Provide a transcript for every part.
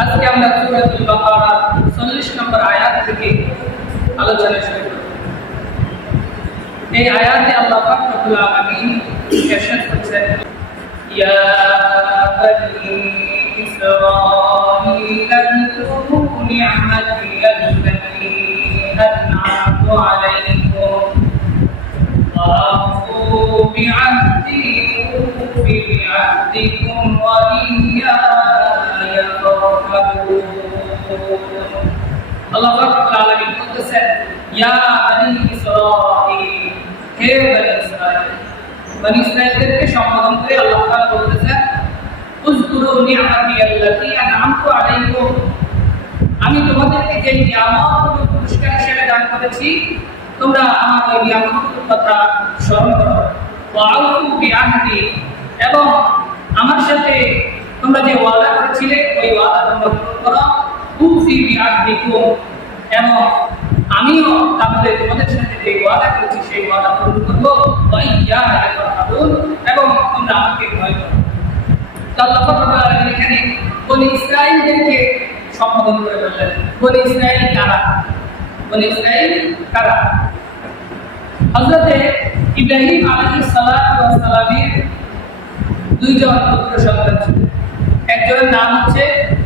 আজকে আমরা সূরাতুল বাকারা 40 নম্বর আয়াত থেকে আলোচনা শুরু করব। এই আয়াতে আল্লাহ পাক রব্বুল আলামিন ইরশাদ করেছেন, ইয়া বানি ইসরাঈল আযকুরু নি'মাতি আল্লাতী আন'আমতু আলাইকুম ওয়া আফু বি'আহদি উফি বি'আহদিকুম ওয়া ইয়্যায়া ফারহাবুন। আল্লাহ পাক রব্বুল আলামিন বলতেছেন, ইয়া বানি ইসরাঈল, হে বনি ইসরাঈল। বনি ইসরাঈলকে সম্বোধন করে আল্লাহ তাআলা বলতেছেন, উযকুরু নি'মাতি আল্লাতী আন'আমতু আলাইকুম, আমি তোমাদেরকে যে নিয়ামতগুলো পুরস্কার হিসেবে দান করেছি তোমরা আমার ওই নিয়ামতগুলোর কথা স্মরণ করো। ওয়া আউফু বিআহদি, এবং আমার সাথে তোমরা যে ওয়াদা করেছিলে ওই ওয়াদা তোমরা পূরণ করো। উফি বিআহদিকুম, এবং আমিও তাহলে তোমাদের সাথে যে ওয়াদা করেছি সেই ওয়াদা পূরণ করবো। ওয়া ইয়্যায়া ফারহাবুন, এবং তোমরা আমাকে ভয় করো। আল্লাহ রব্বুল আলামিন এখানে বনি ইসরাঈলদেরকে সম্বোধন করে বললেন, বনি ইসরাঈল কারা? বনি ইসরাঈল কারা? হযরত ইব্রাহিম আলাইহিস সালাতু ওয়াস সালামের দুইজন পুত্র সন্তান ছিল। একজনের নাম হচ্ছে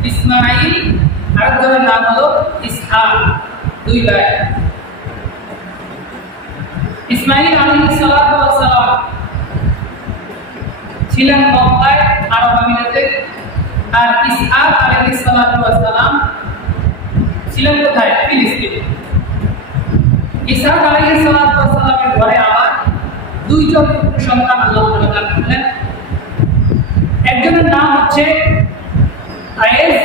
ইসমাঈল, আরেকজনের নাম হলো ইসহাক, দুই ভাই। ইসমাঈল আলাইহিস সালাতু ওয়াস সালাম ছিলেন মক্কায়, আরব আমিরাতে, আর ইসহাক আলাইহিস সালাতু ওয়াস সালাম ছিলেন কোথায়? ফিলিস্তিনে। ইসহাক আলাইহিস সালাতু ওয়াস সালামের ঘরে আবার দুইজন পুত্র সন্তান আল্লাহ তাআলা দান করলেন। একজনের নাম হচ্ছে আয়েস,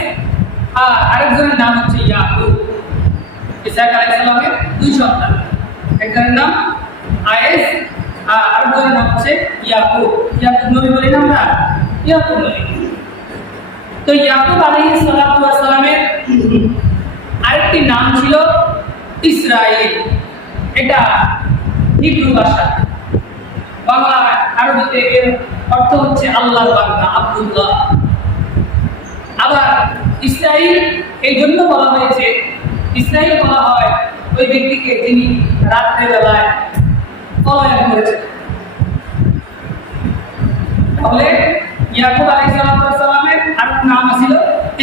আর আরেকজনের নাম হচ্ছে ইয়াকুব। ইসহাক আলাইহিস সালামের দুই সন্তান, একজনের নাম আয়েস আর আরেকজনের নাম হচ্ছে ইয়াকুব। ইয়াকুব নবী বলি না আমরা, ইয়াকুব নবী। তো ইয়াকুব আলাইহিস সালাতু ওয়াস সালামের আরেকটি নাম ছিল ইসরাঈল। এটা হিব্রু ভাষা, বাংলা আরবিতে এর অর্থ হচ্ছে আল্লাহর বান্দা, আব্দুল্লাহ। আবার ইসরাঈল এই জন্য বলা হয়েছে, ইসরাঈল বলা হয় ওই ব্যক্তিকে যিনি রাত্রে বেলায় পলায়ন করেছেন। তাহলে ইয়াকুব আলাইহিস সালামের আরেক নাম ছিল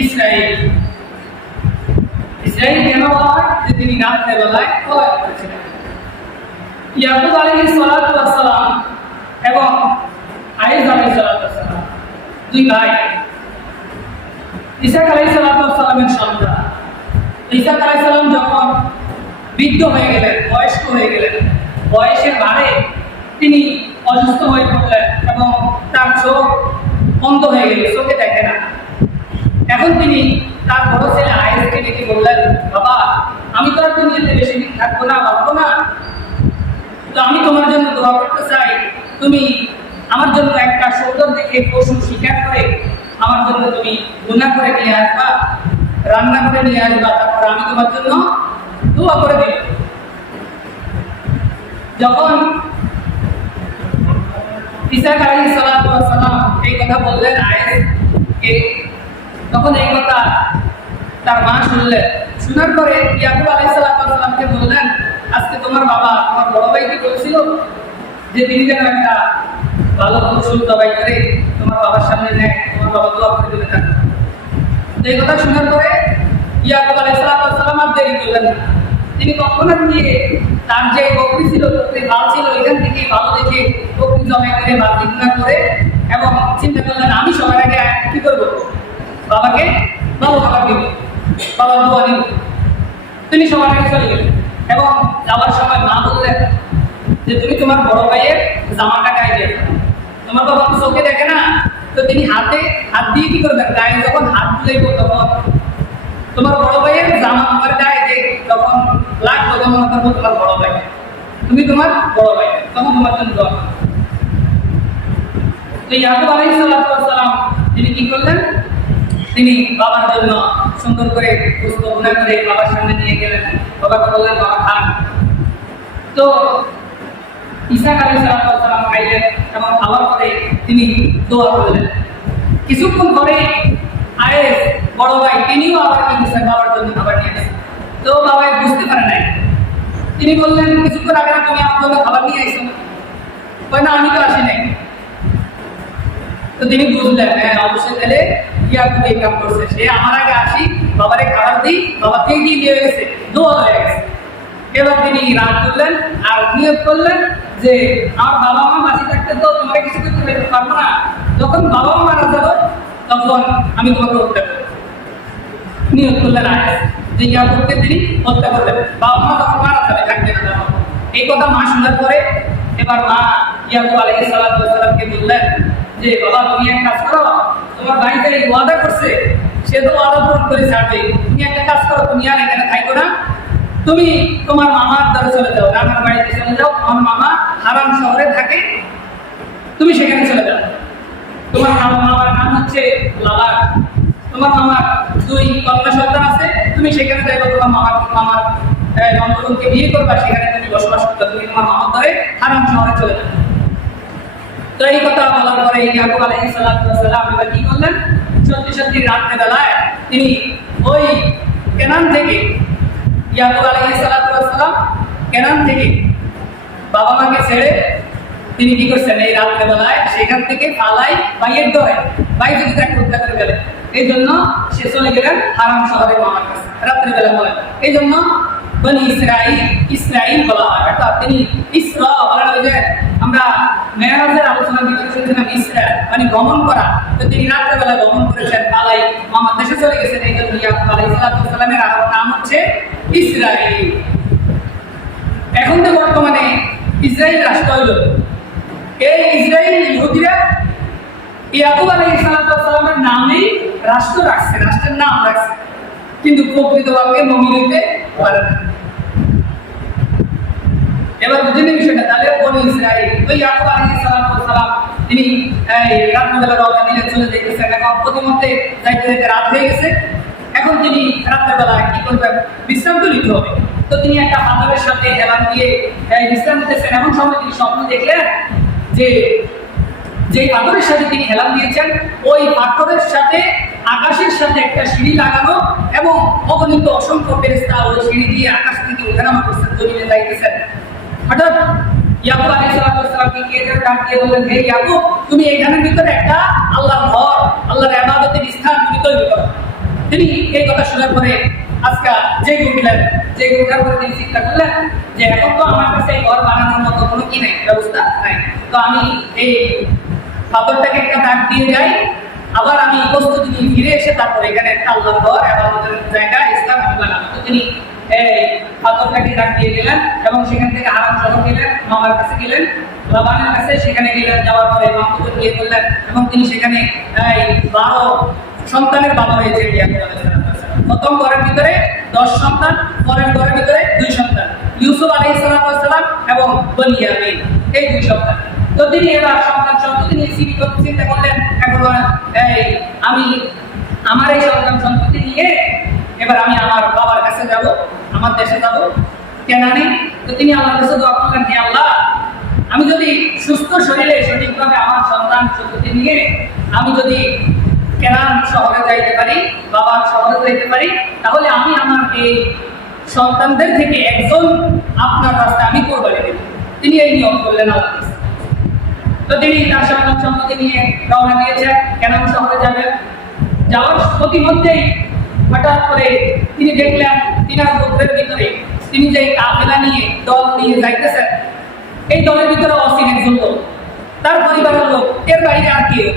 ইসরাঈল। ইসরাঈল কেন বলা হয়? যে তিনি রাত্রে বেলায় পলায়ন করেছিলেন। ইয়াকুব আলাইহিস সালাম এবং আয়েস আলাইহিস সালাম দুই ভাই। ইসহাক আলাইহিস সালামের সন্তান। ইসহাক আলাইহিস সালাম যখন বৃদ্ধ হয়ে গেলেন, বয়স্ক হয়ে গেলেন, বয়সের ভারে তিনি অসুস্থ হয়ে পড়লেন এবং তার চোখ বন্ধ হয়ে গেল, চোখে দেখে না। এখন তিনি তার বড় ছেলে আয়েসকে ডেকে বললেন, বাবা, আমি তো আর দুনিয়াতে বেশি দিন থাকবো না, বাঁচবো না, তো আমি তোমার জন্য দোয়া করতে চাই, তুমি আমার জন্য একটা সুন্দর দেখে পশু শিকার করে আমার জন্য তুমি গুনাহ করে নিয়ে আসবা, রান্না করে নিয়ে আসবা, তারপর আমি তোমার জন্য দোয়া করে দেব। যখন ইসহাক আলাইহিস সালাম এই কথা বললেন আয়েসকে, তখন এই কথা তার মা শুনলেন। শোনার পরে ইয়াকুব আলাইহিস সালামকে বললেন, আজকে তোমার বাবা তোমার বড় ভাইকে বলছিল যে তিনি যেন একটা ভালো পশু জবাই করে তোমার বাবার সামনে নেয়, তোমার বাবা দোয়া করে দিতে থাকবে। এই কথা শোনার পরে ইয়াকুব আলাইহিস সালাম আর দেরি করলেন না। তিনি তৎক্ষণাৎ গিয়ে তার যে বকরি ছিল, বকরি বাল ছিল, এখান থেকে ভালো দেখে বকরি জবাই করে বা বিক্রা করে, এবং চিন্তা করলেন আমি সবার আগে কি করবো, বাবাকে ভালো খাবার দিব, বাবার দোয়া নিব। তিনি সবার আগে চলে গেলেন এবং যাওয়ার সময় মা বললেন যে তুমি তোমার বড় ভাইয়ের জামাটা গায়ে দিয়ে দাও, তোমার বাবা তো চোখে দেখে না, তো তিনি হাত দিয়ে কি করবেন, গায়ে যখন হাত তুলেইব তখন তোমার বড় ভাইয়ের জামা তোমার গায়ে দিয়ে তখন লাগবে, তখন করবো তোমার বড় ভাই, তুমি তোমার বড় ভাই, তখন তোমার জন্য দোয়া। তো ইয়াকুব আলাইহিস সালাম তিনি কি করলেন, তিনি বাবার জন্য সুন্দর করে গোশত ভুনা করে বাবার সামনে নিয়ে গেলেন। বাবাকে বললেন, বাবা খান। তো ইসহাক আলাইহিস সালাম খাইলেন এবং খাওয়ার পরে তিনি দোয়া করলেন। কিছুক্ষণ পরে আয়েস বড় ভাই তিনিও আবার কি করছেন, বাবার জন্য খাবার নিয়ে আসছেন। তো বাবা বুঝতে পারে নাই, তিনি বললেন কিছুক্ষণ আগে তুমি আমার জন্য খাবার নিয়ে আইছো, কয় না আমি তো আসি নাই। তো তিনি বুঝলেন হ্যাঁ অবশ্যই তাহলে ইয়াকুব এই কাম করছে, সে আমার আগে আসি বাবারে খাবার দিই, বাবা থেকে কি দিয়ে গেছে, দোয়া হয়ে গেছে। এবার তিনি রাগ করলেন আর নিয়োগ করলেন যে আমার বাবা মা বাঁচি থাকতে তো তোমাকে কিছু করতে পারবো না, যখন বাবা মা মারা যাবো তখন আমি তোমাকে হত্যা করবো। নিয়োগ করলেন আগে যে ইয়াকুবকে তিনি হত্যা করলেন, বাবা মা তখন মারা যাবে, থাকবে না। এই কথা মা শোনার পরে এবার মা ইয়াকুব আলাইহিস সালামকে বললেন যে বাবা তুমি এক কাজ করো, তোমার বাড়িতে এই ওয়াদা করছে সে তো ওয়াদা পূরণ করে ছাড়বে, তুমি একটা কাজ করো, তুমি আর এখানে থাকো না, তুমি তোমার মামার দ্বারা চলে যাও, নানার বাড়িতে চলে যাও, তোমার মামা হারাম শহরে থাকে, তুমি সেখানে চলে যাও। তোমার মামার নাম হচ্ছে লাবান, তোমার মামার 2 কন্যা সন্তান আছে, তুমি সেখানে যাইবা, তোমার মামার নন্দনকে বিয়ে করবা, সেখানে তুমি বসবাস করবে, তুমি তোমার মামার দ্বারে হারাম শহরে চলে যাও। তো এই কথা বলার পরে ইয়াকুব আলাইহিস সালাম এবার কি করলেন, সত্যি সত্যি রাত্রে বেলায় তিনি ওই কেনান থেকে, ইয়াকুব আলাইহিস সালাম কেনান থেকে বাবা মাকে ছেড়ে তিনি কি করছেন, এই রাত্রে বেলায় সেখান থেকে পালাই বাইয়ের দরে বাই যদি তাকে হত্যা করে গেলেন, এই জন্য সে চলে গেলেন হারাম শহরে মামার কাছে রাত্রে বেলা বলেন। এই জন্য বনি ইসরাইল বলা হয়, অর্থাৎ তিনি ইসরা বলা হয় যে আমরা মেরাজের আলোচনা করেছিলাম, ইসরা মানে গমন করা, তো তিনি রাত্রে বেলা গমন করেছেন, পালাই মামার দেশে চলে গেছেন, এই জন্য ইয়াকুব আলাইহিস সালামের নাম হচ্ছে ইসরাইল। এখন তো বর্তমানে ইসরায়েল রাষ্ট্র হইল, এই ইসরায়েল ইহুদিরা ইয়াকুব আলাইহিস সালামের নামেই রাষ্ট্র রাখছে, রাষ্ট্রের নাম রাখছে, কিন্তু প্রকৃতভাবে মুমিন হইতে পারে না। এবার বুঝে নিন বিষয়টা, তাহলে বনি ইসরায়েল ওই ইয়াকুব আলাইহিস সালাম তিনি এই রাত্রিবেলা রওনা দিলে চলে যেতেছেন, এখন প্রতিমধ্যে যাইতে যাইতে রাত হয়ে গেছে, এখন তিনি রাত্রেবেলা কি করবেন, বিশ্রাম তো নিতে হবে। তো তিনি একটা পাথরের সাথে হেলান দিয়ে বিশ্রাম নিতেছেন, এমন সময় তিনি স্বপ্ন দেখলেন যে পাথরের সাথে তিনি হেলান দিয়েছেন ওই পাথরের সাথে আকাশের সাথে একটা সিঁড়ি লাগানো এবং অগণিত অসংখ্য ফেরেশতা ওই সিঁড়ি দিয়ে আকাশ থেকে ওঠানামা করছেন, জমিনে যাইতেছেন। হঠাৎ ইয়াকুব আলাইহিস সালামকে কে যেন ডাক দিয়ে বললেন, হে ইয়াকুব, তুমি এখানের ভিতরে একটা আল্লাহর ঘর, আল্লাহর ইবাদতের স্থান তুমি তৈরি করো। তিনি এই কথা শোনার পরে আজকে যে উঠার পরে তিনি চিন্তা করলেন যে এখন তো আমার কাছে এই ঘর বানানোর মতো কোনো কি নাই, ব্যবস্থা নাই, তো আমি এই পাথরটাকে একটা ডাক দিয়ে যাই, আবার আমি প্রস্তুতি নিয়ে ফিরে এসে তারপর এখানে একটা আল্লাহর ঘর ইবাদতের জায়গা স্থান আমি বানাবো। তো তিনি এই পাথরটাকে ডাক দিয়ে গেলেন এবং সেখান থেকে হারাম শহর গেলেন, মামার কাছে গেলেন, লাবানের কাছে, সেখানে গেলেন, যাওয়ার পরে মামুকে বিয়ে করলেন এবং তিনি সেখানে 12 সন্তানের বাবা হয়েছে। প্রথম ঘরের ভিতরে 10 সন্তান, পরের ঘরের ভিতরে 2 সন্তান, ইউসুফ আলাইহিস সালাম এবং বনিয়ামিন, এই 2 সন্তান। তো তিনি এবার সন্তান সন্ততি নিয়ে চিন্তা করলেন, এখন আমি আমার এই সন্তান সন্ততি নিয়ে এবার আমি আমার বাবার কাছে যাব, আমার দেশে যাব কেনানে। তো তিনি আল্লাহর কাছে দোয়া করলেন, হে আল্লাহ, আমি যদি সুস্থ শরীরে সঠিকভাবে আমার সন্তান সন্ততি নিয়ে আমি যদি কেনান শহরে যাইতে পারি, বাবার শহরে যাইতে পারি, তাহলে আমি আমার এই সন্তানদের থেকে একজন আপনার রাস্তায় আমি কোরবানি দেব। তিনি এই নিয়ম করলেন আল্লাহর কাছে। তো তিনি তার সন্তান সন্ততি নিয়ে রওনা দিয়েছেন, কেনান শহরে যাবেন। যাওয়ার প্রতিমধ্যেই হঠাৎ করে তিনি দেখলেন তিনার গোত্রের ভিতরে তিনি যে কাফেলা নিয়ে দল নিয়ে যাইতেছেন, এই দলের ভিতরে অসীম একজন লোক, তার পরিবারের লোক, এর বাইরে আর কেউ।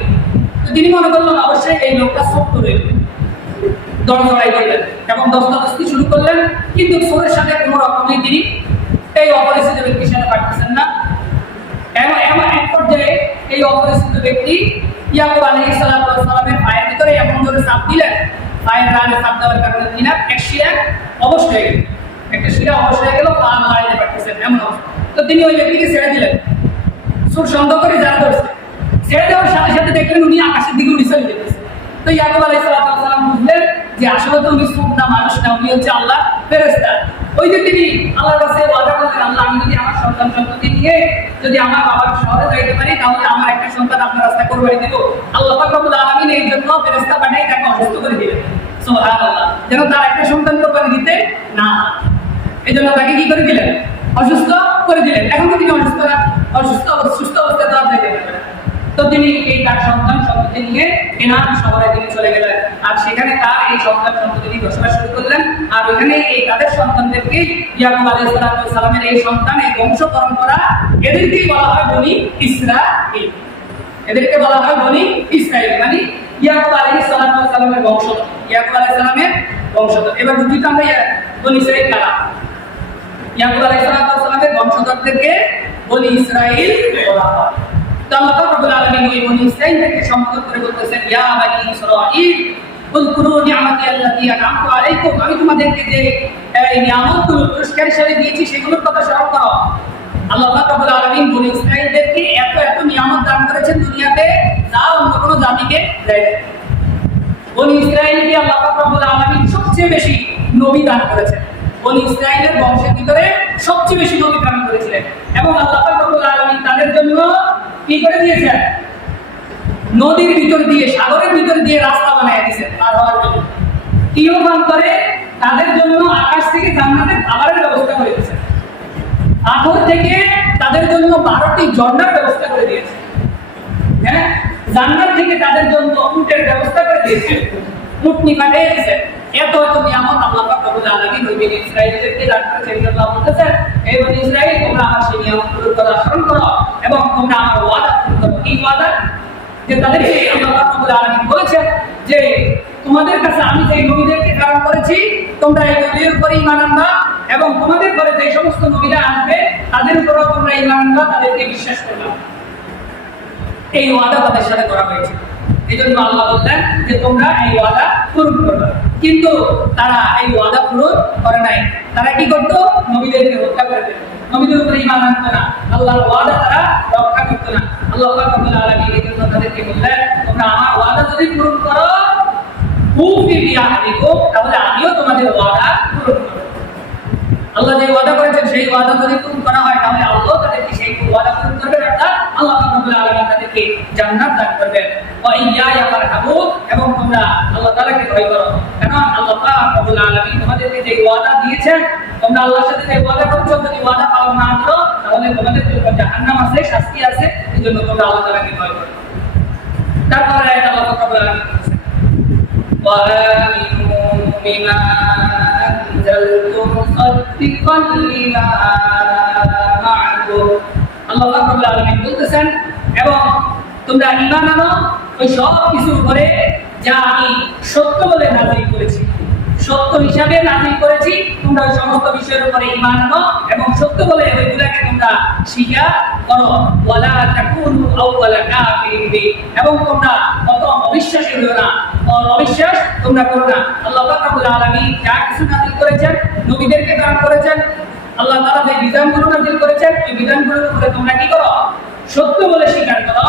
তো তিনি মনে করলেন অবশ্যই এই লোকটা ছোট্ট রয়েছে, দল জড়াই করলেন এবং দস্তাদস্তি শুরু করলেন, কিন্তু সোরের সাথে কোনো রকমই তিনি এই অপরিচিত ব্যক্তির সাথে পারতেছেন না। এমন এক পর্যায়ে এই অপরিচিত ব্যক্তি ইয়াকুব আলাইহিস সালামের পায়ের ভিতরে এমন জোরে চাপ দিলেন, পায়ের রানে চাপ দেওয়ার কারণে তিনার এক শিরা অবশ হয়ে গেল, একটা শিরা অবশ হয়ে গেল, পা নাড়াইতে পারতেছেন এমন অবস্থা। তো তিনি ওই ব্যক্তিকে ছেড়ে দিলেন, সুর সন্দেহ করে যারা ধরছে, ছেড়ে দেওয়ার সাথে সাথে দেখলেন উনি আকাশের দিকে উনি চলে যেতেছে। তো ইয়াকুব আলাইহিস সালাম বুঝলেন যে আসলে তো উনি সুর না, মানুষ না, উনি হচ্ছে আল্লাহ ফেরেশতা। ওই যে তিনি আল্লাহর কাছে ওয়াদা করলেন, আল্লাহ, আমি যদি আমার সন্তান সন্ততি নিয়ে যদি আমার বাবার শহরে যাইতে পারি, তাহলে আমার একটা সন্তান আপনার রাস্তায় কোরবানি দেব। আল্লাহ পাক রব্বুল আলামিন এই জন্য ফেরেশতা পাঠাই তাকে অসুস্থ করে দিলেন। সুবহানাল্লাহ, যেন তার একটা সন্তান কোরবানি দিতে না হয়। এই জন্য তাকে কি করে দিলেন? অসুস্থ করে দিলেন। এখন তো তিনি অসুস্থ সুস্থ অবস্থায় তো আর যেতে পারবেন না। তো তিনি এই তার সন্তান সন্ততি নিয়ে কেনান শহরে তিনি চলে গেলেন, আর সেখানে তার এই সন্তান সন্ততি নিয়ে বসবাস শুরু করলেন। আর ওখানে এই তাদের সন্তানদেরকে ইয়াকুব আলাইহিস সালামের এই সন্তান, এই বংশ পরম্পরা, এদেরকেই বলা হয় বনি ইসরাঈল। এদেরকে বলা হয় বনি ইসরাঈল, মানে ইয়াকুব আলাইহিস সালামের বংশধর, ইয়াকুব আলাইহিস সালামের বংশধর। এবার বুঝি তো আমরা বনি ইসরাঈল কারা? ইয়াকুব আলাইহিস সালামের বংশধরদেরকে বনি ইসরাঈল বলা হয়। তো আল্লাহ রাব্বুল আলামিন এই বনি ইসরাঈলকে সম্বোধন করে বলতেছেন, ইয়া বনি ইসরাঈল উযকুরু নি'মাতি আল্লাতী আন'আমতু আলাইকুম, আমি তোমাদেরকে যে এই নিয়ামতগুলো পুরস্কার হিসেবে দিয়েছি সেগুলোর কথা স্মরণ করো। আল্লাহ রাব্বুল আলামিন বনি ইসরাঈলদেরকে এত এত নিয়ামত দান করেছেন দুনিয়াতে, যা অন্য কোনো জাতিকে দেয় না। বনি ইসরাঈলকে আল্লাহ রাব্বুল আলামিন সবচেয়ে বেশি নবী দান করেছেন। বনি ইসরাঈলের বংশের ভিতরে সবচেয়ে বেশি নবী দান করেছিলেন, এবং আল্লাহ রাব্বুল আলামিন তাদের জন্য কি করে দিয়েছেন? নদীর ভিতর দিয়ে, সাগরের ভিতর দিয়ে রাস্তা বানিয়ে দিয়েছেন পার হওয়ার জন্য। কিয়মান করে তাদের জন্য আকাশ থেকে জান্নাতের খাবারের ব্যবস্থা করে দিয়েছেন। পাথর থেকে তাদের জন্য 12টি ঝর্ণার ব্যবস্থা করে দিয়েছে। হ্যাঁ, জান্নাত থেকে তাদের জন্য উটের ব্যবস্থা করে দিয়েছে, উটনি পাঠিয়ে দিয়েছেন। এত এত নিয়ামত আল্লাহ পাক রব্বুল আলামিন বনি ইসরাঈলদেরকে দান করেছেন। আল্লাহ বলতেছেন, এই বনি ইসরাঈল, তোমরা আমার সেই নিয়ামতগুলোর কথা স্মরণ করো এবং তোমরা আমার ওয়াদা পূরণ করো। কি ওয়াদা? যে তাদেরকে আল্লাহ পাক রব্বুল আলামিন বলেছেন যে তোমাদের কাছে আমি যে নবীদেরকে প্রেরণ করেছি, তোমরা এই নবীর উপর ঈমান আনবা, এবং তোমাদের ঘরে যে সমস্ত নবীরা আসবে তাদের উপরও তোমরা ঈমান আনবা, তাদেরকে বিশ্বাস করবা। এই ওয়াদা তাদের সাথে করা হয়েছে। এই জন্য আল্লাহ বললেন যে তোমরা এই ওয়াদা পূরণ করবে। কিন্তু তারা এই ওয়াদা পূরণ করে নাই। তারা কি করতো? নবীদেরকে হত্যা করে দিত, নবীদের উপরে ঈমান আনতো না, আল্লাহর ওয়াদা তারা রক্ষা করতো না। আল্লাহ রাব্বুল আলামিন এই জন্য তাদেরকে বললেন, তোমরা আমার ওয়াদা যদি পূরণ করো, উফি বিআহদিকুম, তাহলে আমিও তোমাদের ওয়াদা পূরণ করব। আল্লাহ যে ওয়াদা করেছেন সেই ওয়াদা যদি পূরণ করা হয়, তাহলে আল্লাহ তাদেরকে সেই ওয়াদা পূরণ করবেন, অর্থাৎ আল্লাহ রাব্বুল আলামিন তাদেরকে জান্নাত দান করবেন। ওয়া ইয়া ফারহাবুন, এবং তোমরা আল্লাহ তাআলাকে ভয় করো, কারণ আল্লাহ রাব্বুল আলামিন তোমাদেরকে যে ওয়াদা দিয়েছেন, তোমরা আল্লাহর সাথে যে ওয়াদা করেছো, যদি ওয়াদা পালন না করো তাহলে তোমাদের জন্য জাহান্নাম আছে, শাস্তি আছে। এজন্য তোমরা আল্লাহ তাআলাকে ভয় করো। তারপরে আয়াত আল্লাহ রাব্বুল আলামিন বলেছেন, ওয়া আমিনু বিমা আনজালতু মুসাদ্দিকান লিমা মা'কুম। আল্লাহ রাব্বুল আলামিন বলতেছেন, এবং তোমরা ঈমান আনো ওই সব কিছুর উপরে যা আমি সত্য বলে নাযিল করেছি, সত্য হিসাবে নাযিল করেছি। তোমরা ওই সমস্ত বিষয়ের উপরে ঈমান আনো এবং সত্য বলে ওইগুলোকে তোমরা স্বীকার করো। ওয়ালা তাকুনু আউওয়ালা কাফিরিন বি, এবং তোমরা কত অবিশ্বাসী হও না, অবিশ্বাস তোমরা করো না। আল্লাহ পাক রব্বুল আলামিন যা কিছু নাযিল করেছেন, নবীদেরকে দান করেছেন, আল্লাহ তাআলা যে বিধানগুলো নাযিল করেছেন, এই বিধানগুলোর উপরে তোমরা কি করো? সত্য বলে স্বীকার করো,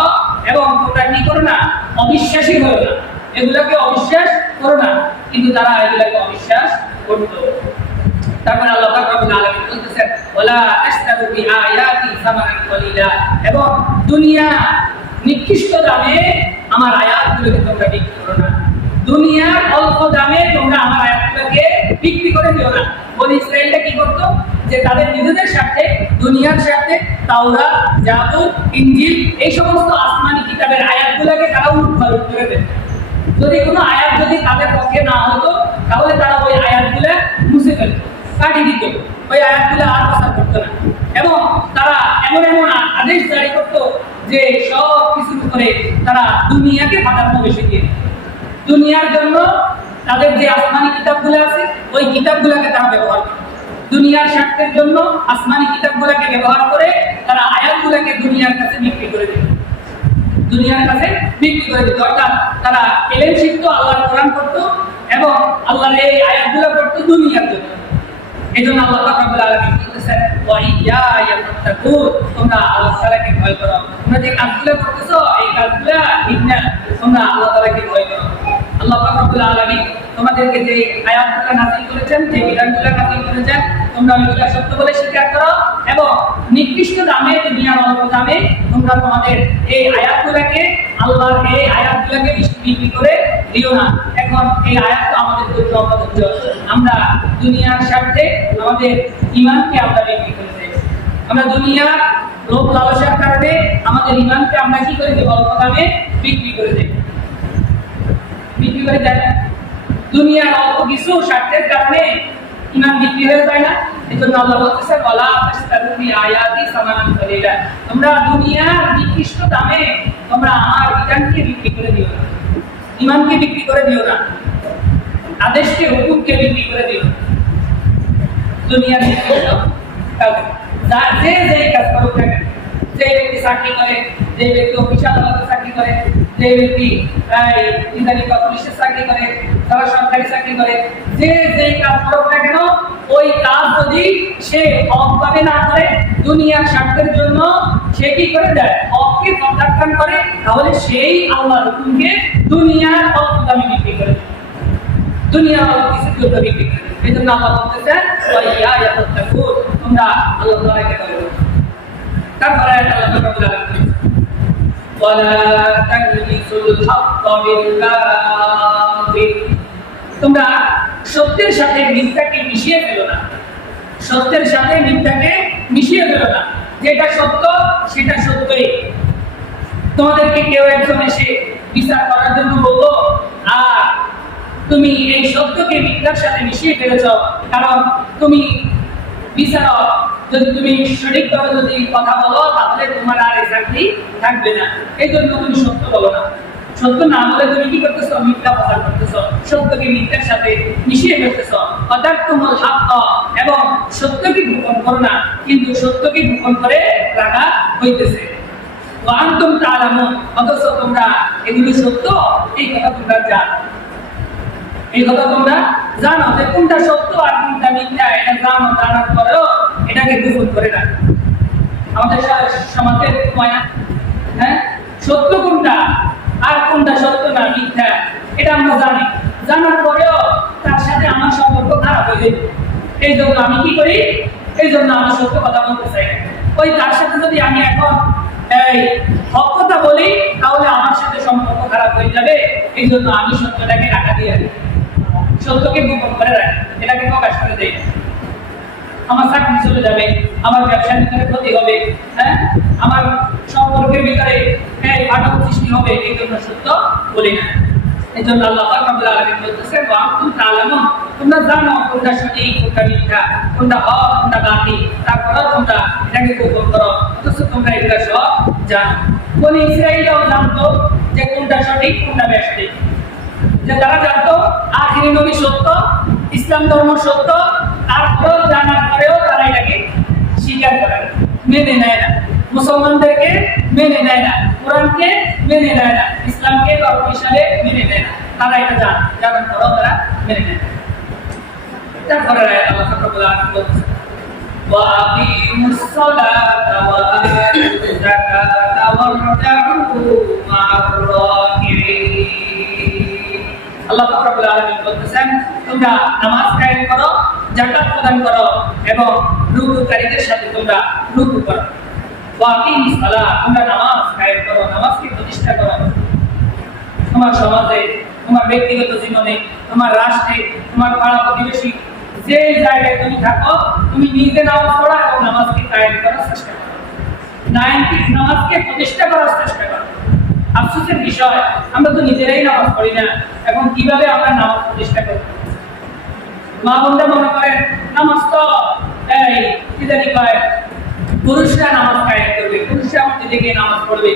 এবং তোমরা কি করো না? অবিশ্বাসী হও না, এগুলোকে অবিশ্বাস করো না। কিন্তু তারা এগুলোকে অবিশ্বাস করতো। তারপর আল্লাহ পাক রব্বুল আলামিন বলতেছেন, ওয়ালা তাশতারু বিআয়াতি সামানান কলিলা, এবং দুনিয়া নিকৃষ্ট দামে আমার আয়াতগুলোকে তোমরা বিক্রি করো না। দুনিয়ার অল্প দামে তোমরা আমার আয়াতগুলোকে বিক্রি করে দিও না। বনি ইসরাঈলটা কি করতো? যে তাদের নিজেদের স্বার্থে, দুনিয়ার স্বার্থে তাওরাত, জাবুর, ইনজিল, এই সমস্ত আসমানি কিতাবের আয়াতগুলোকে তারা উলট-পালট করে দিত। যদি কোনো আয়াত যদি তাদের পক্ষে না হতো, তাহলে তারা ওই আয়াতগুলো মুছে ফেলত, কাটিয়ে দিত, ওই আয়াতগুলো আর প্রচার করতো না। এবং তারা এমন এমন আদেশ জারি করতো যে সব কিছুর উপরে তারা দুনিয়াকে প্রাধান্য বেশি দিয়ে, দুনিয়ার জন্য তাদের যে আসমানি কিতাবগুলো আছে ওই কিতাবগুলোকে তারা ব্যবহার করে, দুনিয়ার স্বার্থের জন্য আসমানি কিতাবগুলোকে ব্যবহার করে তারা আয়াতগুলোকে দুনিয়ার কাছে বিক্রি করে দিত, দুনিয়ার কাছে বিক্রি করে দিত। অর্থাৎ তারা ইলম শিখতো, আল্লাহর কোরআন পড়তো এবং আল্লাহর এই আয়াতগুলো পড়তো দুনিয়ার জন্য। এজন্য আল্লাহ পাক রব্বুল আলামিন বলতেছেন, ওয়া ইয়া ফাত্তাকুন, তোমরা আল্লাহ তাআলাকে ভয় করো। তোমরা যে কাজগুলো করতেছো এই কাজগুলো ঠিক না, তোমরা আল্লাহ তাআলাকে ভয় করো। আল্লাহ পাক রব্বুল আলামিন তোমাদেরকে যে আয়াতগুলো নাযিল করেছেন, যে বিধানগুলো নাযিল করেছেন, তোমরা ওইগুলো সত্য বলে স্বীকার করো এবং নিকৃষ্ট দামে, দুনিয়ার অল্প দামে তোমরা তোমাদের এই আয়াতগুলোকে, আল্লাহর এই আয়াতগুলোকে বিক্রি করে দিও না। এখন এই আয়াত তো আমাদের জন্য অপ্রযোজ্য। আমরা দুনিয়ার স্বার্থে আমাদের ঈমানকে আমরা বিক্রি করে দেই। আমরা দুনিয়ার লোভ লালসার কারণে আমাদের ঈমানকে আমরা কি করে দেব? অল্প দামে বিক্রি করে দেই। বিক্রি করে দেয় না? দুনিয়ার অল্প কিছু স্বার্থের কারণে ঈমান বিক্রি হয়ে যায় না? এজন্য আল্লাহ বলতেছে ওয়ালা তাশতারু আয়াতি সামানান কালিলা। তোমরা দুনিয়ার নিকৃষ্ট দামে তোমরা আমার বিধানকে বিক্রি করে দিও না, ঈমানকে বিক্রি করে দিও না, আদেশকে হুকুমকে বিক্রি করে দিও না। দুনিয়ার নিকৃষ্ট যে যে কাজ করুক না কেন, যে ব্যক্তি চাকরি করে, যে ব্যক্তি অফিস আদালতে চাকরি করে, যে ব্যক্তি ইদানিং পুলিশের চাকরি করে, যারা সরকারি চাকরি করে, যে যে কাজ করুক না কেন, ওই কাজ যদি সে হকভাবে না করে, দুনিয়ার স্বার্থের জন্য সে কি করে দেয়? হককে প্রত্যাখ্যান করে, তাহলে সেই আল্লাহর হুকুমকে দুনিয়ার অল্প দামে বিক্রি করে, দুনিয়ার অল্প কিছুর জন্য বিক্রি করে। এই জন্য আল্লাহ বলতেছে ওয়াইয়া ইয়াতাকুন, তোমরা আল্লাহ তাআলাকে ভয় করো। তারপরে আল্লাহ তাআলা বলেন ওয়ালা তাকনিসুল হাক্কা বিল বাতিল, তোমরা সত্যের সাথে মিথ্যাকে মিশিয়ে ফেলো না, সত্যের সাথে মিথ্যাকে মিশিয়ে ফেলো না। যেটা সত্য সেটা সত্যই। তোমাদেরকে কেউ একজন এসে বিচার করার জন্য বলবো, আর তুমি এই সত্যকে মিথ্যার সাথে মিশিয়ে ফেলেছ, কারণ তুমি বিচারক, যদি তুমি সঠিকভাবে যদি কথা বলো তাহলে তোমার আর এই চাকরি থাকবে না। এই জন্য তুমি সত্য বলো না। সত্য না বলে তুমি কি করতেছো? মিথ্যা প্রচার করতেছো, সত্যকে মিথ্যার সাথে মিশিয়ে ফেলতেছো। অর্থাৎ তোমার হাক্ক, এবং সত্যকে গোপন করো না, কিন্তু সত্যকে গোপন করে রাখা হইতেছে। ওয়ান্তুম তাআলামুন, অথচ তোমরা এগুলো সত্য এই কথা তোমরা জানো, এই কথা তোমরা জানো যে কোনটা সত্য আর কোনটা মিথ্যা, এটা জানো, জানার পরেও এটাকে গোপন করে রাখো। আমাদের সমাজের মায়া, হ্যাঁ, সত্য কোনটা আর কোনটা সত্য না মিথ্যা এটা আমরা জানি, জানার পরেও তার সাথে আমার সম্পর্ক খারাপ হয়ে যায়। এই জন্য আমি কি করি? এই জন্য আমি সত্য কথা বলতে চাই না। ওই তার সাথে যদি আমি এখন এই হক কথা বলি তাহলে আমার সাথে সম্পর্ক খারাপ হয়ে যাবে। এই জন্য আমি সত্যটাকে রাখা দিয়ে রাখি, সত্যকে গোপন করে রাখি, এটাকে প্রকাশ করে দেই। আমার চাকরি চলে যাবে, আমার ব্যবসার ভিতরে ক্ষতি হবে, হ্যাঁ, আমার সম্পর্কের ভিতরে ফাটল সৃষ্টি হবে, এই জন্য সত্য বলি না। এই জন্য আল্লাহ পাক রব্বুল আলামিন বলতেছেন ওয়ান্তুম তাআলামুন, তোমরা জানো কোনটা সঠিক কোনটা মিথ্যা, কোনটা হক কোনটা বাতিল, তারপরেও তোমরা এটাকে গোপন করো, অথচ তোমরা এটা সব জানো। বনি ইসরাঈলও জানতো যে কোনটা সঠিক কোনটা বেঠিক, যে তারা জানতো আখিরি নবী সত্য, ইসলাম ধর্ম সত্য, তারপরেও জানার পরেও তারা এটাকে স্বীকার করে না, মেনে নেয় না, মুসলমানদেরকে মেনে নেয় না, কোরআনকে মেনে নেয় না, ইসলামকে ধর্ম হিসাবে মেনে নেয় না। তারা এটা জানার পরেও তারা মেনে নেয় না। তারপরে আল্লাহ রাব্বুল আলামিন বলছেন ওয়া আকিমুস সালাতা ওয়া আতুজ যাকাতা ওয়ারকাউ মা'আর রাকিঈন। আল্লাহ রাব্বুল আলামিন বলতেছেন তোমরা নামাজ কায়েম করো, যাকাত প্রদান করো, এবং রুকুকারীদের সাথে তোমরা রুকু করো। ওয়া আকিমুস সালাত, তোমরা নামাজ কায়েম করো, নামাজকে প্রতিষ্ঠা করো। তোমার সমাজে, তোমার ব্যক্তিগত জীবনে, তোমার রাষ্ট্রে, তোমার পাড়া প্রতিবেশী, যে জায়গায় তুমি থাকো, তুমি নিজে নামাজ পড়া এবং নামাজকে কায়েম করার চেষ্টা করো, নামাজকে প্রতিষ্ঠা করার চেষ্টা করো। আফসোসের বিষয়, আমরা তো নিজেরাই নামাজ পড়ি না, এখন কিভাবে আমরা নামাজ প্রতিষ্ঠা করব? মা বোনরা মনে করেন নামাজ তো কি জানি কয় পুরুষরা নামাজ কায়েম করবে, পুরুষরা মসজিদে গিয়ে নামাজ পড়বে।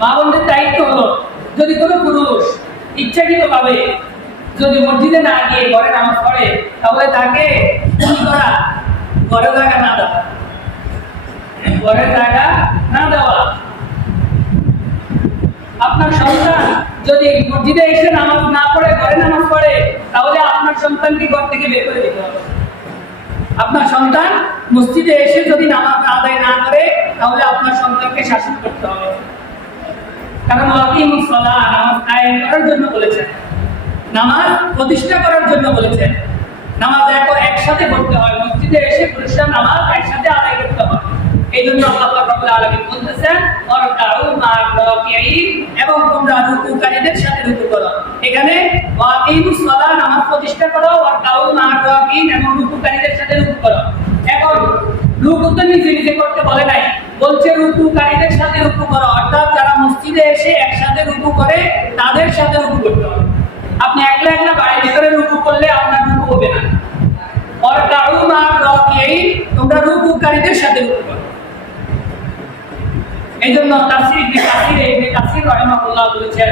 মা বোনদের দায়িত্ব হলো যদি কোনো পুরুষ ইচ্ছাকৃতভাবে যদি মসজিদে না গিয়ে ঘরে নামাজ পড়ে, তাহলে তাকে কি করা? ঘরে জায়গা না দেওয়া, ঘরে জায়গা না দেওয়া। আপনার সন্তান যদি মসজিদে এসে নামাজ না পড়ে ঘরে নামাজ পড়ে, তাহলে আপনার সন্তানকে ঘর থেকে বের করে দিতে হবে। আপনার সন্তান মসজিদে এসে যদি নামাজ আদায় না করে, তাহলে আপনার সন্তানকে শাসন করতে হবে। কারণ আকিমুস সালাত, নামাজ কায়েম করার জন্য বলেছেন, নামাজ প্রতিষ্ঠা করার জন্য বলেছেন। নামাজ একসাথে পড়তে হয়, মসজিদে এসে পুরুষরা নামাজ একসাথে আদায় করতে হয়। এই জন্য আল্লাহ রাব্বুল আলামিন বলতেছেন ওয়ারকাউ মা'আর রাকিঈন, এবং তোমরা রুকুকারীদের সাথে রুকু করো। এখানে ওয়াকিমুস সালাত, নামাজ প্রতিষ্ঠা করো, রাকিন এবং রুকুকারীদের সাথে রুকু করো। এখন রুকু তো নিজে নিজে করতে বলে নাই, বলছে রুকুকারীদের সাথে রুকু করো, অর্থাৎ যারা মসজিদে এসে একসাথে রুকু করে তাদের সাথে রুকু করতে হবে। আপনি একলা একলা বাড়ির ভিতরে রুকু করলে আপনার রুকু হবে না। ওয়ারকাউ মা রাকিন, তোমরা রুকুকারীদের সাথে রুকু করো। এইজন্য তাফসীর ইবনে কাসির রাহিমাহুল্লাহ বলেছেন,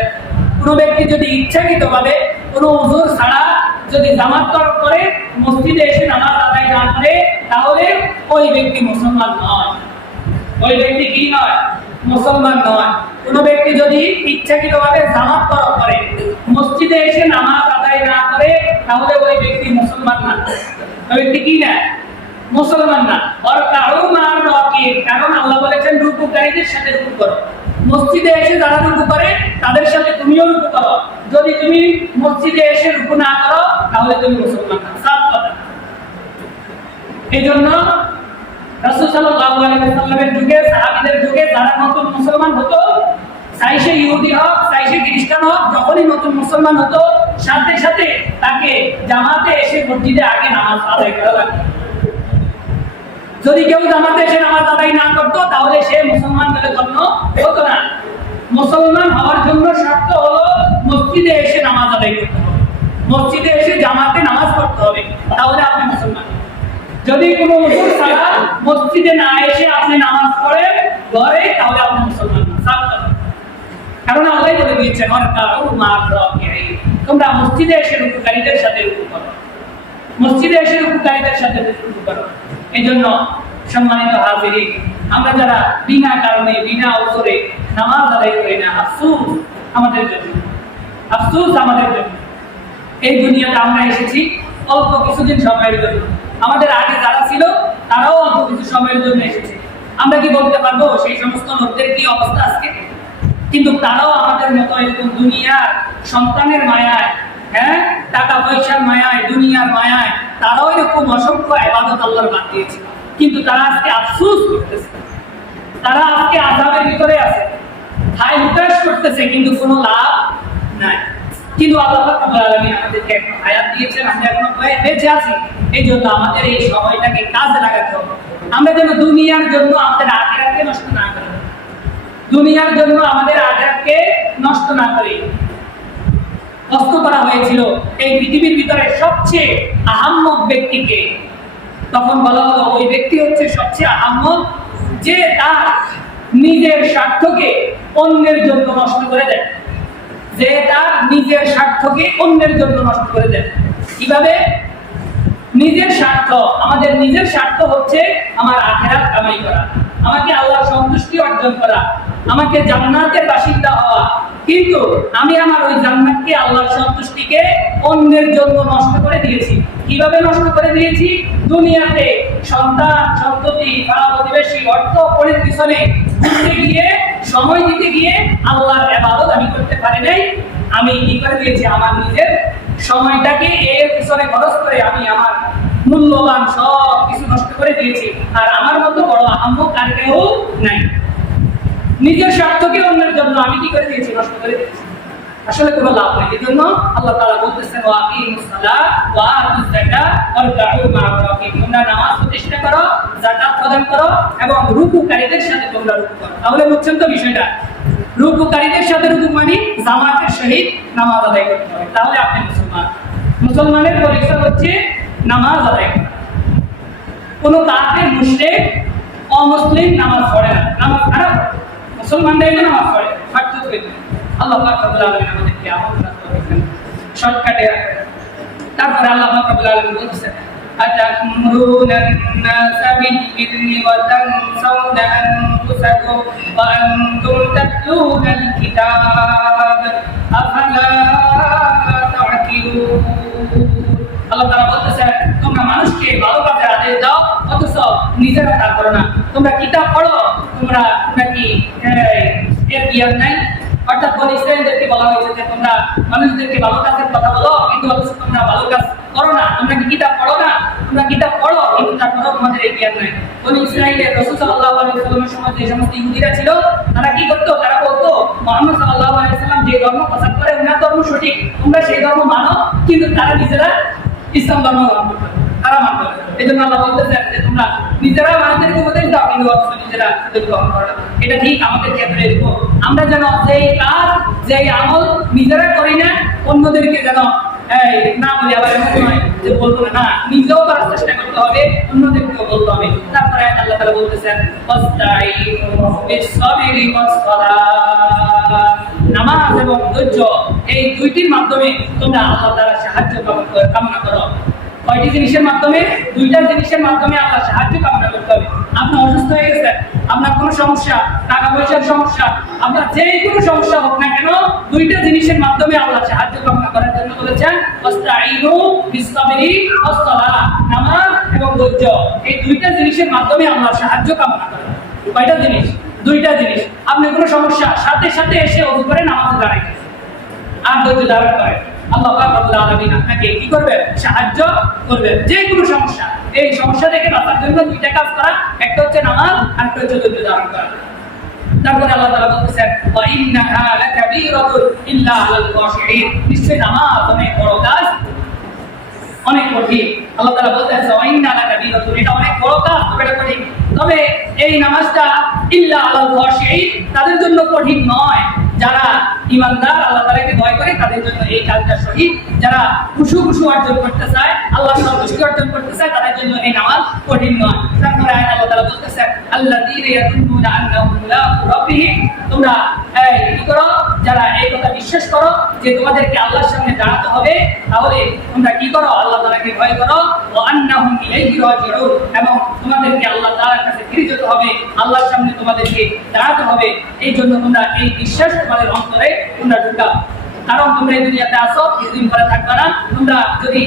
কোন ব্যক্তি যদি ইচ্ছাকৃতভাবে কোন উযর ছাড়া যদি জামাত তরক করে মসজিদে এসে নামাজ আদায় না করে, তাহলে ওই ব্যক্তি মুসলমান নয়। ওই ব্যক্তি কি নয়? মুসলমান নয়। কোন ব্যক্তি যদি ইচ্ছাকৃতভাবে জামাত তরক করে মসজিদে এসে নামাজ আদায় না করে, তাহলে ওই ব্যক্তি মুসলমান না। ওই ব্যক্তি কি না? মুসলমান না। ওয়ারকাউ মা রাকিন, কারণ আল্লাহ বলেছেন রুকুকারীদের সাথে রুকু করো। মসজিদে এসে যারা রুকু করে তাদের সাথে তুমিও রুকু করো। যদি তুমি মসজিদে এসে রুকু না করো তাহলে তুমি মুসলমান না। সাত কথা। এইজন্য রাসূল সাল্লাল্লাহু আলাইহি ওয়াসাল্লামের যুগে, সাহাবীদের যুগে যারা নতুন মুসলমান হতো, চাই সে ইহুদি হোক চাই সে খ্রিস্টান হোক, যখনই নতুন মুসলমান হতো সাথে সাথে তাকে জামাতে এসে মসজিদে আগে নামাজ আদায় করা লাগতো। যদি কেউ জামাতে এসে নামাজ আদায় না করতো তাহলে সে মুসলমান বলে গণ্য হতো না। মুসলমান হওয়ার জন্য শর্ত হলো মসজিদে এসে নামাজ আদায় করতে হবে, মসজিদে এসে জামাতে নামাজ পড়তে হবে, তাহলে আপনি মুসলমান। যদি কোনো উযর ছাড়া মসজিদে না এসে আপনি নামাজ পড়েন ঘরে, তাহলে আপনি মুসলমান না। কারণ আল্লাহ বলে দিয়েছেন, ওয়ারকাউ মা রাকিন, তোমরা মসজিদে এসে রুকুকারীদের সাথে রুকু করো, মসজিদে এসে রুকুকারীদের সাথে রুকু করো। এইজন্য সম্মানিত হাজিরিন, আমরা যারা বিনা কারণে বিনা উযরে নামাজ আদায় করি না, আফসোস আমাদের জন্য, আফসোস আমাদের জন্য। এই দুনিয়াতে আমরা এসেছি অল্প কিছুদিন সময়ের জন্য, আমাদের আগে যারা ছিল তারাও অল্প কিছু সময়ের জন্য এসেছে। আমরা কি বলতে পারবো সেই সমস্ত লোকদের কি অবস্থা আজকে? কিন্তু তারাও আমাদের মতো এরকম দুনিয়ার সন্তানের মায়ায়, হ্যাঁ, টাকা পয়সার মায়ায়, দুনিয়ার মায়ায় তারাও এরকম অসংখ্য ইবাদত আল্লাহর বাদ দিয়েছে। কিন্তু তারা আজকে আফসোস করতেছে, তারা আজকে আযাবের ভিতরে আছে, হায় হুতাশ করতেছে, কিন্তু কোনো লাভ নাই। কিন্তু আল্লাহ রাব্বুল আলামিন আমাদেরকে একটা হায়াত দিয়েছেন, আমরা এখনো বেঁচে আছি। এই জন্য আমাদের এই সময়টাকে কাজে লাগাতে হবে। আমরা যেন দুনিয়ার জন্য আমাদের আখিরাতকে নষ্ট না করি, দুনিয়ার জন্য আমাদের আখিরাতকে নষ্ট না করি। প্রশ্ন করা হয়েছিল এই পৃথিবীর ভিতরে সবচেয়ে আহাম্মক ব্যক্তিকে, তখন বলা হলো ওই ব্যক্তি হচ্ছে সবচেয়ে আহাম্মক যে তার নিজের স্বার্থকে অন্যের জন্য নষ্ট করে দেয়, যে তার নিজের স্বার্থকে অন্যের জন্য নষ্ট করে দেয়। কিভাবে? নিজের স্বার্থ, আমাদের নিজের স্বার্থ হচ্ছে আমার আখিরাত কামাই করা, আমাকে আল্লাহর সন্তুষ্টি অর্জন করা, আমাকে জান্নাতের বাসিন্দা হওয়া। কিন্তু আমি আমার ওই জান্নাতকে, আল্লাহর সন্তুষ্টিকে অন্যের জন্য নষ্ট করে দিয়েছি। কিভাবে নষ্ট করে দিয়েছি? দুনিয়াতে সন্তান, সন্ততি, পাড়া প্রতিবেশী, অর্থ পরের পিছনে ঘুরতে গিয়ে, সময় দিতে গিয়ে আল্লাহর ইবাদত আমি করতে পারি নাই। আমি কি করে দিয়েছি? আমার নিজের সময়টাকে এর পিছনে খরচ করে আমি আমার মূল্যবান সব কিছু নষ্ট করে দিয়েছি। আর আমার মতো বড় আহাম্মক আর কেউ নাই। নিজের স্বার্থকে অন্যের জন্য আমি কি করে দিয়েছি? নষ্ট করে দিয়েছি। আসলে কোনো লাভ নাই। এজন্য আল্লাহ তাআলা বলতেছেন, ওয়া আকিমুস সালাত ওয়া আতুজ যাকাত ওয়ারকাউ মা'আর রাকিন, তোমরা নামাজ প্রতিষ্ঠা করো, যাকাত প্রদান করো এবং রুকুকারীদের সাথে তোমরা রুকু করো। তাহলে বুঝছেন তো বিষয়টা? রুকুকারীদের সাথে রুকু মানে জামাতের সহিত নামাজ আদায় করতে হবে, তাহলে আপনি মুসলমান। মুসলমানের পরিচয় হচ্ছে নামাজ আদায় করা। কোন কাফের, মুশরিক, অমুসলিম নামাজ পড়ে না, নামাজ খারাপ। মুসলমানরাই নামাজ পড়ে, পার্থক্য হইতে। আল্লাহ পাক রব্বুল আলামিন আমাদেরকে আমল করতে হবে, শর্টকাটে রাখবেন। তারপরে আল্লাহ পাক রব্বুল আলামিন বলছেন, আতা'মুরুনা আন-নাসা বিল-বিররি ওয়া তানসাউনা আনফুসাকুম ওয়া আনতুম তাতলুনাল কিতাব আফালা তা'কিলুন। আল্লাহ তাআলা বলতেছেন, তোমরা মানুষকে ভালো কাজের আদেশ দাও, অথচ নিজেরা তা করো না। তোমরা কিতাব পড়ো, তোমরা কি এর জ্ঞান নাই? অর্থাৎ বনি ইসরাঈলদেরকে বলা হয়েছে যে তোমরা মানুষদেরকে ভালো কাজের কথা বলো, কিন্তু অথচ তোমরা ভালো কাজ করো না। তোমরা কি কিতাব পড়ো না? তোমরা কিতাব পড়ো, কিন্তু তারপরেও তোমাদের এই জ্ঞান নাই। বনি ইসরাঈলের রাসূল সাল্লাল্লাহু আলাইহি ওয়াসাল্লামের সময় যে সমস্ত ইহুদিরা ছিল, তারা কি করতো? তারা বলতো, মুহাম্মদ সাল্লাল্লাহু আলাইহি ওয়াসাল্লাম যে ধর্ম প্রচার করে ওনার ধর্ম সঠিক, তোমরা সেই ধর্ম মানো, কিন্তু তারা নিজেরা ইসলাম ধর্ম গ্রহণ করতো। তারা মানবে। এই জন্য আল্লাহ বলতেছেন যে তোমরা নিজেরা মানুষদেরকে উপদেশ দাও কিন্তু নিজেরা গ্রহণ করো না। এটা ঠিক আমাদের ক্ষেত্রে এরকম, আমরা যেন যেই কাজ যেই আমল নিজেরা করি না, অন্যদেরকে যেন না বলি। আবার এমন নয় যে বলবো না, নিজেও করার চেষ্টা করতে হবে, অন্যদেরকেও বলতে হবে। তারপরে আল্লাহ তাআলা বলতেছেন নামাজ এবং ধৈর্য, এই দুইটির মাধ্যমে তোমরা আল্লাহ তাআলার সাহায্য কামনা করো। কয়টি জিনিসের মাধ্যমে? দুইটা জিনিসের মাধ্যমে আল্লাহ সাহায্য কামনা করতে হবে। আপনি অসুস্থ হয়ে গেছেন, আপনার কোনো সমস্যা, টাকা পয়সার সমস্যা, আপনার যে কোনো সমস্যা হোক না কেন, দুইটা জিনিসের মাধ্যমে আল্লাহ সাহায্য কামনা করার জন্য বলেছেন ওয়াস্তাঈনু বিস-সাবরি ওয়াস-সালাহ, নামাজ এবং ধৈর্য, এই দুইটা জিনিসের মাধ্যমে আল্লাহ সাহায্য কামনা করেন। কয়টা জিনিস? দুইটা জিনিস। আপনি কোনো সমস্যা, সাথে সাথে এসে ওযু করে নামাজে দাঁড়ায় আর ধৈর্য ধারণ করেন, আল্লাহ পাক রব্বুল আলামিন আপনাকে কি করবে? সাহায্য করবে যে কোনো সমস্যা। এই সমস্যা থেকে বাঁচার জন্য দুইটা কাজ করা, একটা হচ্ছে নামাজ আর একটা হচ্ছে ধৈর্য ধারণ করা। তারপরে আল্লাহ তাআলা বলতেছেন ওয়া ইন্নাহা লাকাবীরাতুন ইল্লা আলাল খাশিঈন, নিশ্চয়ই নামাজ অনেক বড় কাজ, অনেক কঠিন। আল্লাহ তাআলা বলতেছেন ওয়া ইন্না লাকাবীরাতুন, এটা অনেক বড় কাজ, এটা কঠিন। তবে এই নামাজটা ইল্লা আলাল খাশিঈন, তাদের জন্য কঠিন নয় যারা ঈমানদার, আল্লাহ তাআলাকে ভয় করে, তাদের জন্য এই কাজটা সহীহ। যারা খুশু অর্জন করতে চায়, আল্লাহর সন্তুষ্টি অর্জন করতে চায়, তাদের জন্য এই নামাজ কঠিন নয়। তারপরে আল্লাহ তাআলা বলতেছেন আল্লাযীনা ইয়াযুন্নুনা আন্নাহুম মুলাকু রাব্বিহিম, তোমরা কি করো? যারা এই কথা বিশ্বাস করো যে তোমাদেরকে আল্লাহর সামনে দাঁড়াতে হবে, তাহলে তোমরা কি করো? আল্লাহ তাআলাকে ভয় করো। ওয়া আন্নাহুম ইলাইহি রাজিউন, এবং তোমাদেরকে আল্লাহ তাআলার কাছে ফিরে যেতে হবে, আল্লাহর সামনে তোমাদেরকে দাঁড়াতে হবে। এই জন্য তোমরা এই বিশ্বাস তোমাদের অন্তরে তোমরা ঢুকাও, কারণ তোমরা এই দুনিয়াতে আসো, কিছুদিন পরে থাকবে না। তোমরা যদি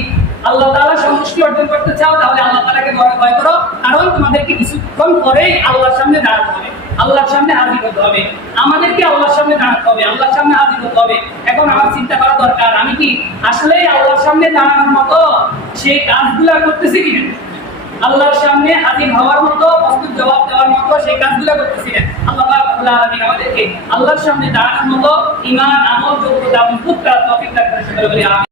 আল্লাহ তাআলার সন্তুষ্টি অর্জন করতে চাও, তাহলে আল্লাহ তাআলাকে ভয় করো, কারণ তোমাদেরকে কিছুক্ষণ পরেই আল্লাহর সামনে দাঁড়াতে হবে, আল্লাহর সামনে হাজির হতে হবে। আমাদেরকে আল্লাহর সামনে দাঁড়াতে হবে, আল্লাহর সামনে হাজির হতে হবে। এখন আমার চিন্তা করা দরকার, আমি কি আসলে আল্লাহর সামনে দাঁড়ানোর মতো সেই কাজগুলো করতেছি কিনা? আল্লাহর সামনে হাজির হওয়ার মতো, প্রশ্নের জবাব দেওয়ার মতো সেই কাজগুলো করতেছিলেন। আল্লাহ পাক রব্বুল আলামিন আমাদেরকে আল্লাহর সামনে দাঁড়ানোর মতো ঈমান, আমল, যোগ্যতা এবং পুত্র তৌফিক দান করেন।